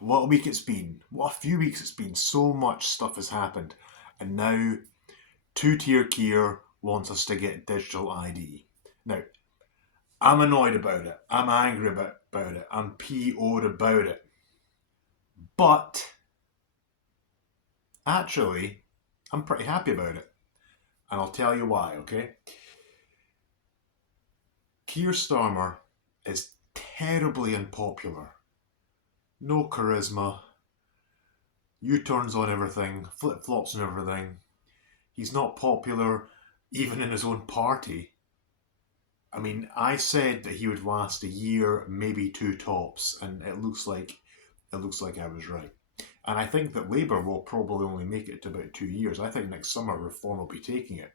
What a week it's been. What a few weeks it's been. So much stuff has happened. And now, two-tier Keir wants us to get digital ID. Now, I'm annoyed about it. I'm angry about it. I'm PO'd about it. But, actually, I'm pretty happy about it. And I'll tell you why, okay? Keir Starmer is terribly unpopular. No charisma. U-turns on everything. Flip-flops on everything. He's not popular even in his own party. I mean, I said that he would last a year, maybe two tops, and it looks like I was right. And I think that Labour will probably only make it to about 2 years. I think next summer Reform will be taking it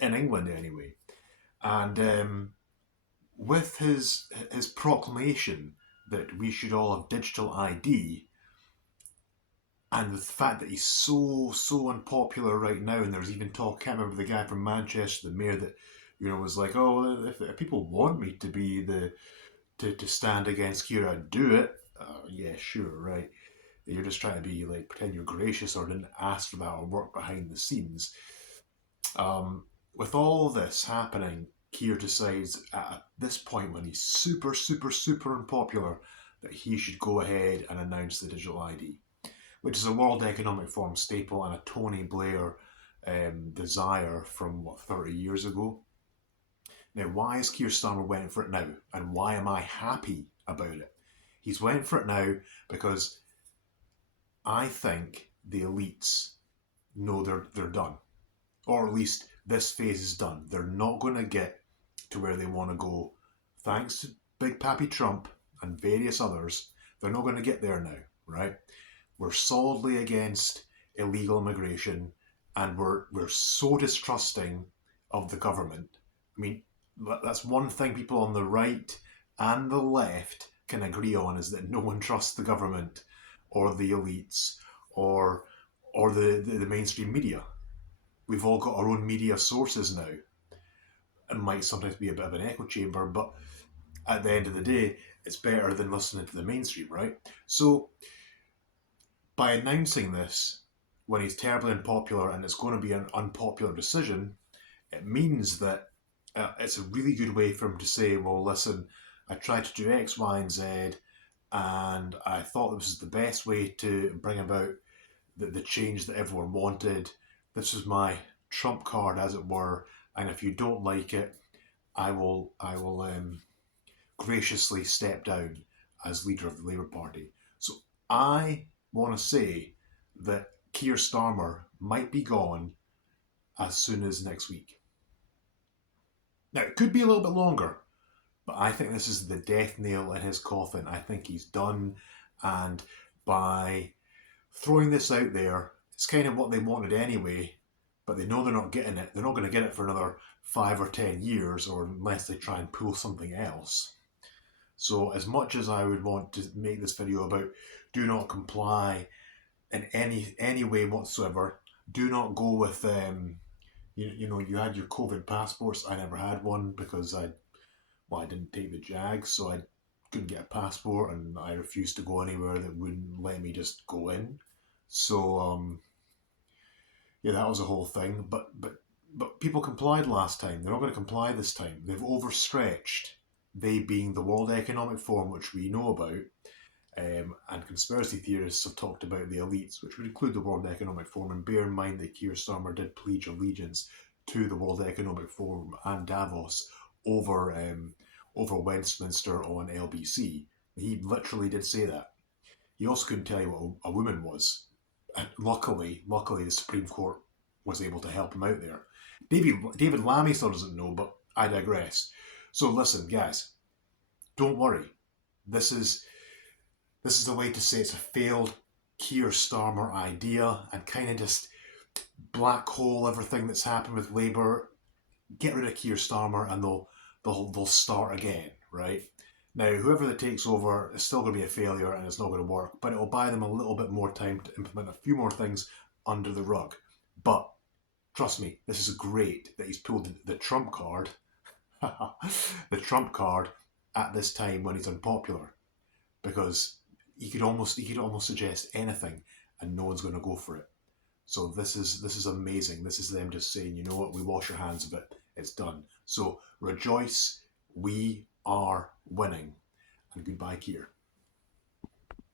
in England anyway. And with his proclamation that we should all have digital ID, and the fact that he's so unpopular right now, and there's even talk. I can't remember the guy from Manchester, the mayor that was like, "Oh, if people want me to be to stand against Keir, I'd do it." Yeah, sure, right. You're just trying to be like pretend you're gracious or didn't ask for that or work behind the scenes. With all this happening, Keir decides at this point when he's super unpopular that he should go ahead and announce the digital ID, which is a World Economic Forum staple and a Tony Blair desire from 30 years ago. Now, why is Keir Starmer went for it now, and why am I happy about it? He's went for it now because I think the elites know they're done, or at least this phase is done. They're not going to get to where they want to go, thanks to Big Pappy Trump and various others. They're not going to get there now, right? We're solidly against illegal immigration, and we're so distrusting of the government. I mean, that's one thing people on the right and the left can agree on, is that no one trusts the government or the elites or the mainstream media. We've all got our own media sources now. It might sometimes be a bit of an echo chamber, but at the end of the day, it's better than listening to the mainstream, right? So by announcing this when he's terribly unpopular and it's going to be an unpopular decision, it means that it's a really good way for him to say, well, listen, I tried to do X, Y, and Z, and I thought this was the best way to bring about the change that everyone wanted. This is my trump card, as it were, and if you don't like it, I will graciously step down as leader of the Labour Party. So I want to say that Keir Starmer might be gone as soon as next week. Now, it could be a little bit longer, but I think this is the death nail in his coffin. I think he's done, and by throwing this out there, it's kind of what they wanted anyway, but they know they're not getting it. They're not going to get it for another 5 or 10 years, or unless they try and pull something else. So, as much as I would want to make this video about do not comply in any way whatsoever, do not go with you had your COVID passports. I never had one because I didn't take the Jag, so I couldn't get a passport, and I refused to go anywhere that wouldn't let me just go in. So yeah, that was a whole thing. But people complied last time. They're not going to comply this time. They've overstretched. They being the World Economic Forum, which we know about, and conspiracy theorists have talked about the elites, which would include the World Economic Forum. And bear in mind that Keir Starmer did pledge allegiance to the World Economic Forum and Davos over Westminster on LBC. He literally did say that. He also couldn't tell you what a woman was. And luckily, the Supreme Court was able to help him out there. David Lammy still doesn't know, but I digress. So listen, guys, don't worry. This is the way to say it's a failed Keir Starmer idea, and kind of just black hole everything that's happened with Labour. Get rid of Keir Starmer, and they'll start again, right? Now, whoever that takes over is still going to be a failure, and it's not going to work, but it'll buy them a little bit more time to implement a few more things under the rug. But trust me, this is great that he's pulled the Trump card, the Trump card at this time when he's unpopular, because he could almost suggest anything, and no one's going to go for it. So this is amazing. This is them just saying, you know what, we wash our hands of it. It's done. So rejoice, we are winning. And goodbye, Keir.